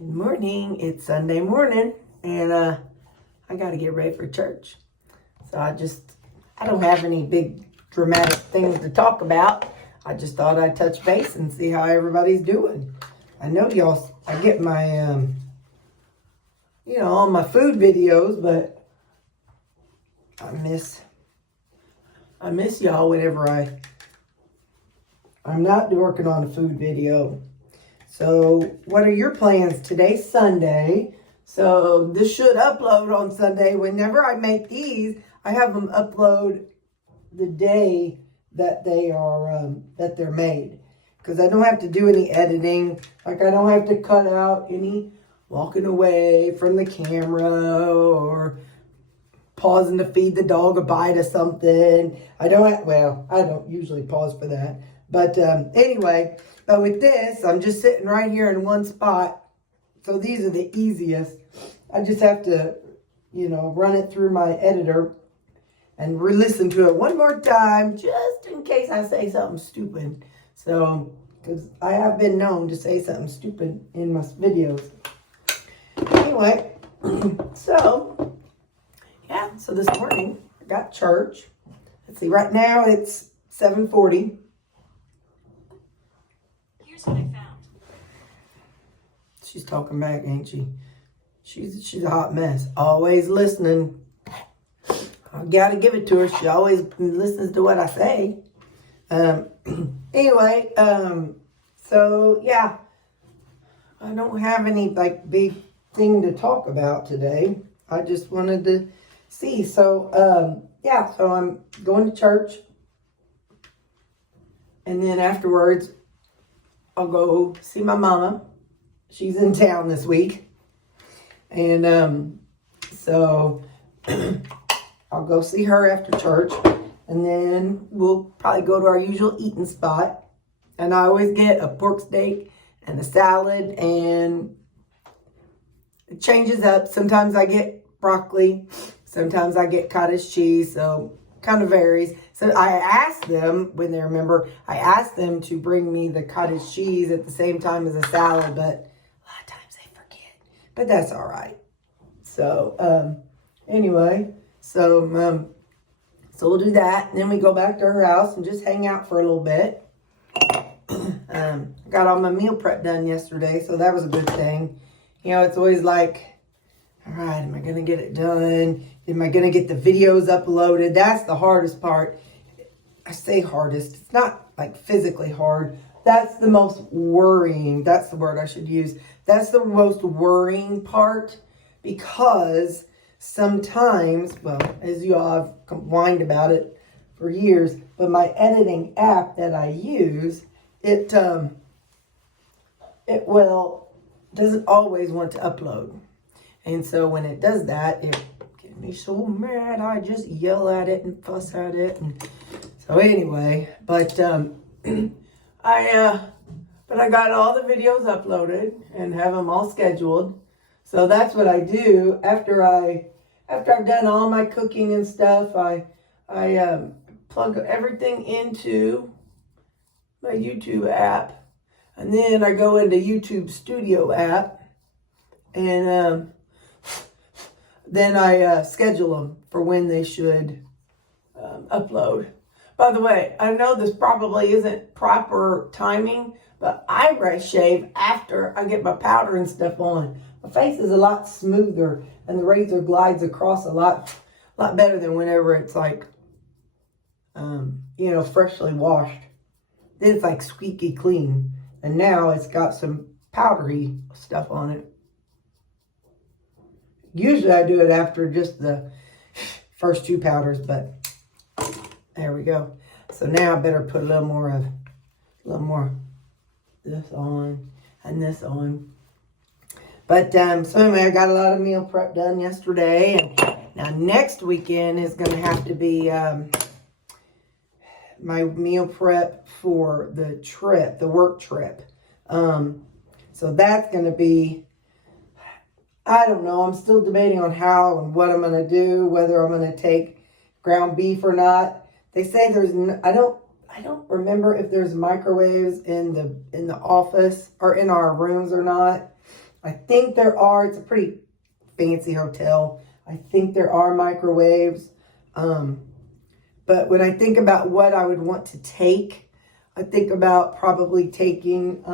Good morning. It's Sunday morning and I got to get ready for church. So I don't have any big dramatic things to talk about. I just thought I'd touch base and see how everybody's doing. I know I get my, all my food videos, but I miss y'all whenever I'm not working on a food video. So what are your plans? Today's Sunday. So this should upload on Sunday. Whenever I make these, I have them upload the day that they're made. Because I don't have to do any editing. Like I don't have to cut out any walking away from the camera or pausing to feed the dog a bite of something. I don't usually pause for that. But anyway, but with this, I'm just sitting right here in one spot. So these are the easiest. I just have to, run it through my editor and re-listen to it one more time, just in case I say something stupid. So, because I have been known to say something stupid in my videos. Anyway, so this morning, I got church. Let's see, right now it's 7:40. Here's what I found. She's talking back, ain't she? She's a hot mess. Always listening. I gotta give it to her. She always listens to what I say. Anyway, so yeah. I don't have any big thing to talk about today. I just wanted to see. So so I'm going to church. And then afterwards, I'll go see my mama. She's in town this week. And so I'll go see her after church. And then we'll probably go to our usual eating spot. And I always get a pork steak and a salad. And it changes up. Sometimes I get broccoli. Sometimes I get cottage cheese. So kind of varies. So I asked them, when they remember, I asked them to bring me the cottage cheese at the same time as a salad. But a lot of times they forget. But that's all right. So anyway, so we'll do that. And then we go back to her house and just hang out for a little bit. Got all my meal prep done yesterday, so that was a good thing. It's always like, all right, am I going to get it done? Am I going to get the videos uploaded? That's the hardest part. I say hardest. It's not like physically hard. That's the most worrying. That's the word I should use. That's the most worrying part, because sometimes, well, as you all have whined about it for years, but my editing app that I use, it doesn't always want to upload. And so when it does that, it gets me so mad. I just yell at it and fuss at it. And so anyway, but I got all the videos uploaded and have them all scheduled. So that's what I do after I've done all my cooking and stuff. I plug everything into my YouTube app, and then I go into YouTube Studio app, and then I schedule them for when they should upload. By the way, I know this probably isn't proper timing, but I shave after I get my powder and stuff on. My face is a lot smoother, and the razor glides across a lot better than whenever it's like, freshly washed. Then it's like squeaky clean, and now it's got some powdery stuff on it. Usually I do it after just the first two powders, but there we go. So now I better put a little more this on and this on. But so anyway, I got a lot of meal prep done yesterday, and now next weekend is going to have to be my meal prep for the work trip. So that's going to be, I don't know. I'm still debating on how and what I'm going to do, whether I'm going to take ground beef or not. They say I don't remember if there's microwaves in the office or in our rooms or not. I think there are, it's a pretty fancy hotel. I think there are microwaves. But when I think about what I would want to take, I think about probably taking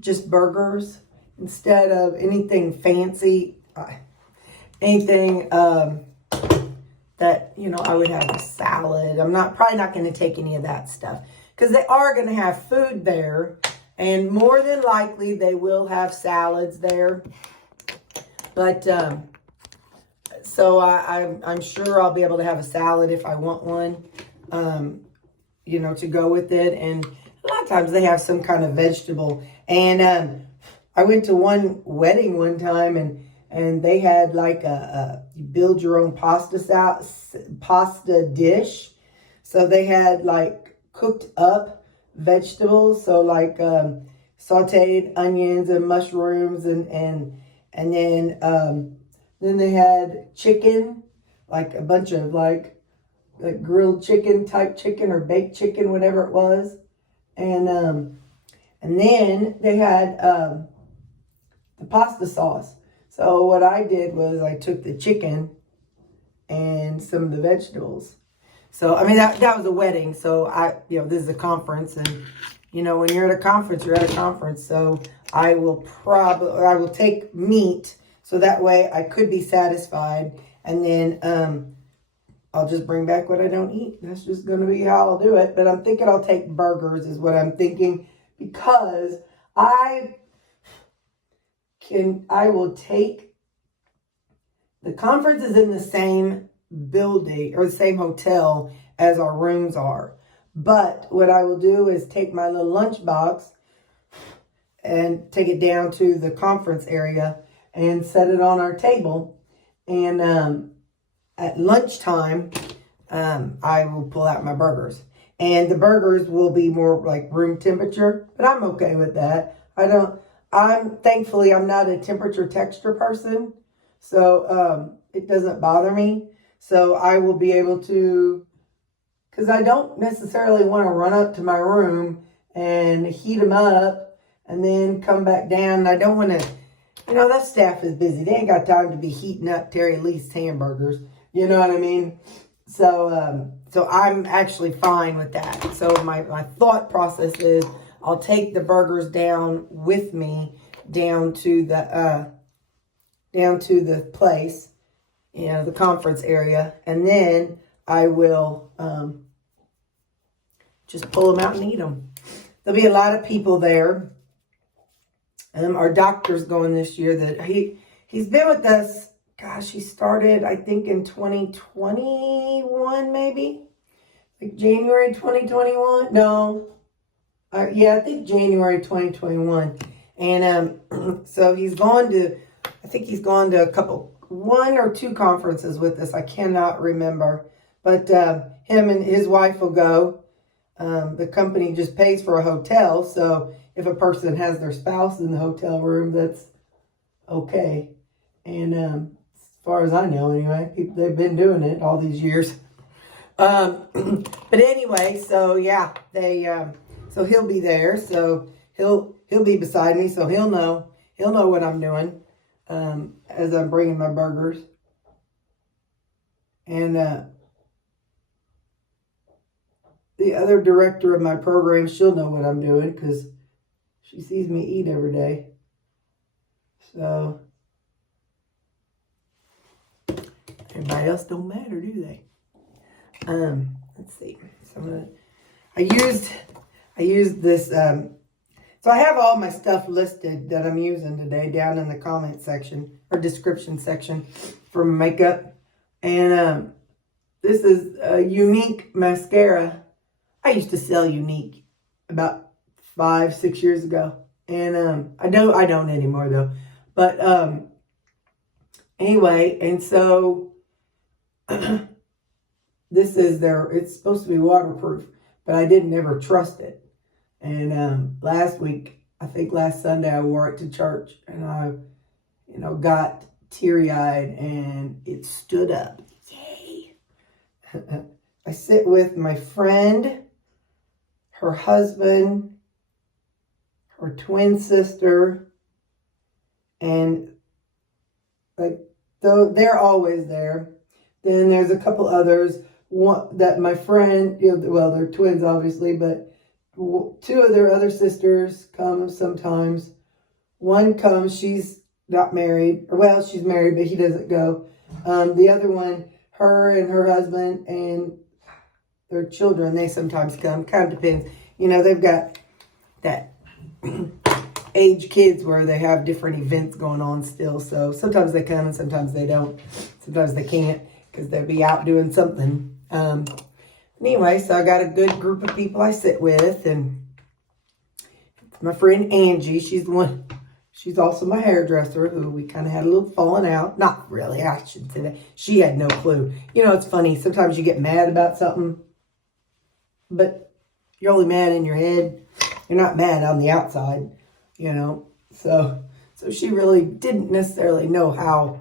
just burgers instead of anything fancy. Anything that, you know, I would have a salad. I'm probably not going to take any of that stuff because they are going to have food there. And more than likely, they will have salads there. But, so I'm sure I'll be able to have a salad if I want one, you know, to go with it. And a lot of times they have some kind of vegetable. And I went to one wedding one time and they had like you build your own pasta dish. So they had like cooked up vegetables. So like sauteed onions and mushrooms and then they had chicken, like a bunch of like grilled chicken type chicken or baked chicken, whatever it was. And then they had the pasta sauce. So what I did was I took the chicken and some of the vegetables. So, I mean, that was a wedding. So you know, this is a conference and, you know, when you're at a conference, you're at a conference. So I will take meat. So that way I could be satisfied. And then I'll just bring back what I don't eat. That's just going to be how I'll do it. But I'm thinking I'll take burgers is what I'm thinking. Because I will take, the conference is in the same building or the same hotel as our rooms are. But what I will do is take my little lunchbox and take it down to the conference area and set it on our table. And at lunchtime, I will pull out my burgers. And the burgers will be more like room temperature, but I'm okay with that. Thankfully, I'm not a temperature texture person. So it doesn't bother me. So I will be able to, because I don't necessarily want to run up to my room and heat them up and then come back down. I don't want to, you know, that staff is busy. They ain't got time to be heating up Terri Leist hamburgers. You know what I mean? So, so I'm actually fine with that. So my thought process is I'll take the burgers down with me down to the place, you know, the conference area, and then I will just pull them out and eat them. There'll be a lot of people there. Our doctor's going this year. That he's been with us. Gosh, he started I think in 2021, maybe like January 2021. No, yeah, I think January 2021. And so he's gone to. I think he's gone to one or two conferences with us. I cannot remember. But him and his wife will go. The company just pays for a hotel. So if a person has their spouse in the hotel room, that's okay. And as far as I know, anyway, they've been doing it all these years. But anyway, so yeah, so he'll be there. So he'll be beside me. So he'll know what I'm doing. As I'm bringing my burgers. And the other director of my program, she'll know what I'm doing because she sees me eat every day. So everybody else don't matter, do they? Let's see. So I used this so I have all my stuff listed that I'm using today down in the comment section or description section for makeup. And this is a Younique mascara. I used to sell Younique about 5-6 years ago. And I don't anymore though. But anyway, and so this is it's supposed to be waterproof, but I didn't ever trust it. And last Sunday, I wore it to church and I, you know, got teary-eyed and it stood up. Yay! I sit with my friend, her husband, her twin sister, And like, they're always there. Then there's a couple others. One that my friend, well, they're twins obviously, but two of their other sisters come sometimes. One comes, she's not married, or well, she's married, but he doesn't go. The other one, her and her husband and their children, they sometimes come. Kind of depends. They've got that age kids where they have different events going on still. So sometimes they come and sometimes they don't. Sometimes they can't because they'll be out doing something. Anyway, so I got a good group of people I sit with, and my friend Angie, she's the one. She's also my hairdresser, who we kind of had a little falling out. Not really, I shouldn't say that. She had no clue. It's funny. Sometimes you get mad about something, but you're only mad in your head. You're not mad on the outside, So she really didn't necessarily know how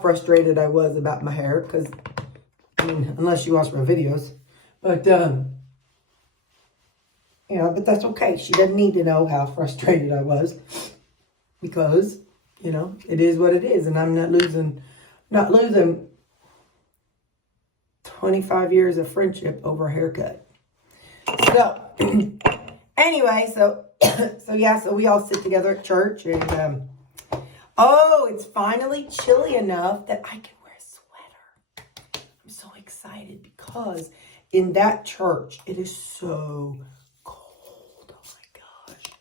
frustrated I was about my hair, because, unless you watch my videos. But, but that's okay. She doesn't need to know how frustrated I was. Because, it is what it is. And I'm not losing 25 years of friendship over a haircut. So, anyway, so we all sit together at church. And, it's finally chilly enough that I can wear a sweater. I'm so excited because in that church, it is so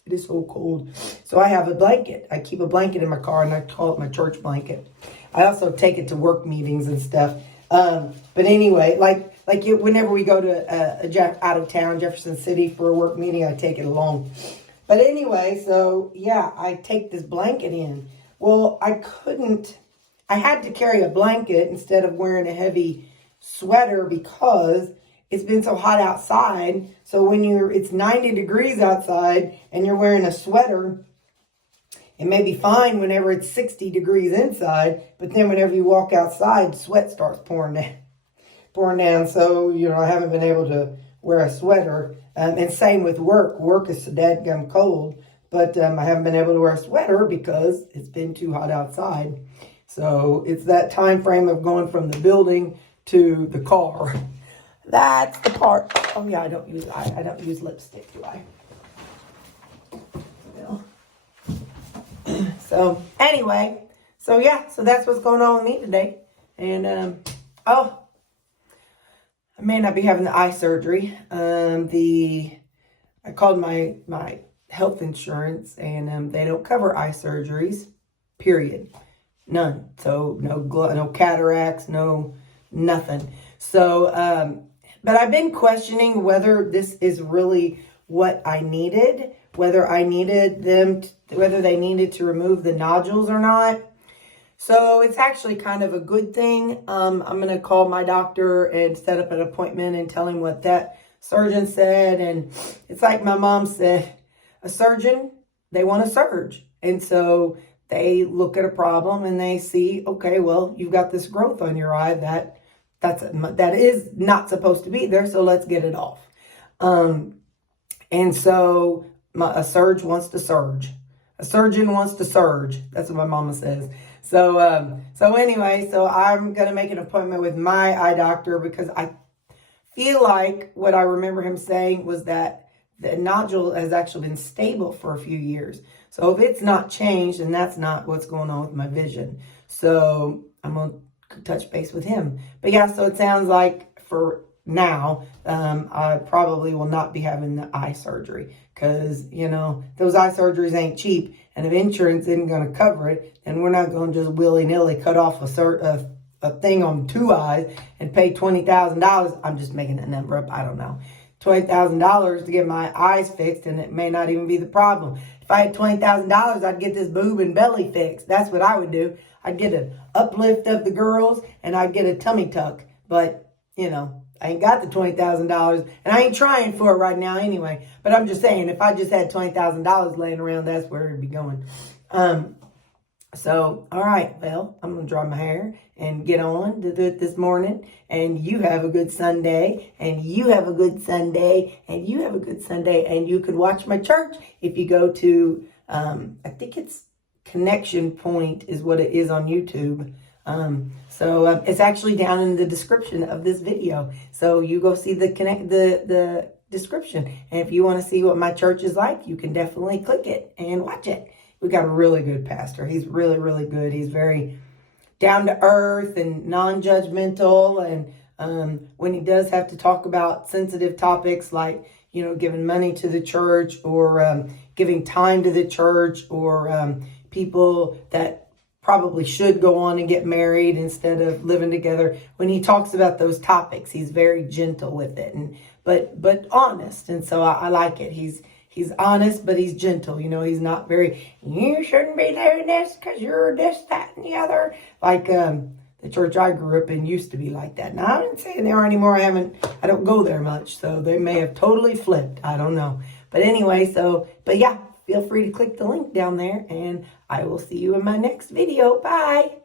it is so cold. So I have a blanket. I keep a blanket in my car, and I call it my church blanket. I also take it to work meetings and stuff. But anyway, whenever we go to out of town, Jefferson City, for a work meeting, I take it along. But anyway, so yeah, I take this blanket in. Well, I had to carry a blanket instead of wearing a heavy sweater because it's been so hot outside. So when it's 90 degrees outside and you're wearing a sweater, it may be fine whenever it's 60 degrees inside, but then whenever you walk outside, sweat starts pouring down. So, I haven't been able to wear a sweater. And same with work. Work is so dadgum cold, but I haven't been able to wear a sweater because it's been too hot outside. So it's that time frame of going from the building to the car. That's the part. Oh yeah, I don't use lipstick, do I? No. So anyway, so that's what's going on with me today. And I may not be having the eye surgery. I called my health insurance, and they don't cover eye surgeries. Period. None. So no cataracts, no nothing. So but I've been questioning whether this is really what I needed, whether they needed to remove the nodules or not. So it's actually kind of a good thing. I'm going to call my doctor and set up an appointment and tell him what that surgeon said. And it's like my mom said, a surgeon, they want to surge. And so they look at a problem and they see, okay, well, you've got this growth on your eye that is not supposed to be there, so let's get it off. And so a surge wants to surge. A surgeon wants to surge. That's what my mama says. So anyway, so I'm going to make an appointment with my eye doctor because I feel like what I remember him saying was that the nodule has actually been stable for a few years. So if it's not changed, then that's not what's going on with my vision. So I'm going to touch base with him. But yeah, so it sounds like for now, I probably will not be having the eye surgery because, those eye surgeries ain't cheap. And if insurance isn't going to cover it, then we're not going to just willy-nilly cut off a thing on two eyes and pay $20,000. I'm just making that number up. I don't know. $20,000 to get my eyes fixed, and it may not even be the problem. If I had $20,000, I'd get this boob and belly fixed. That's what I would do. I'd get an uplift of the girls, and I'd get a tummy tuck. But, I ain't got the $20,000, and I ain't trying for it right now anyway. But I'm just saying, if I just had $20,000 laying around, that's where it'd be going. So, all right, well, I'm going to dry my hair and get on to do it this morning. And you have a good Sunday, and you have a good Sunday, and you have a good Sunday. And you could watch my church if you go to, I think it's connection point is what it is on YouTube. So it's actually down in the description of this video. So you go see the description. And if you want to see what my church is like, you can definitely click it and watch it. We got a really good pastor. He's really, really good. He's very down to earth and non-judgmental. And when he does have to talk about sensitive topics like, you know, giving money to the church or giving time to the church or people that probably should go on and get married instead of living together. When he talks about those topics, he's very gentle with it, and but honest. And so I like it. He's honest, but he's gentle. You know, he's not very, you shouldn't be doing this because you're this, that, and the other. Like the church I grew up in used to be like that. Now, I'm not saying they are anymore. I don't go there much, so they may have totally flipped. I don't know. But anyway, but yeah, feel free to click the link down there, and I will see you in my next video. Bye.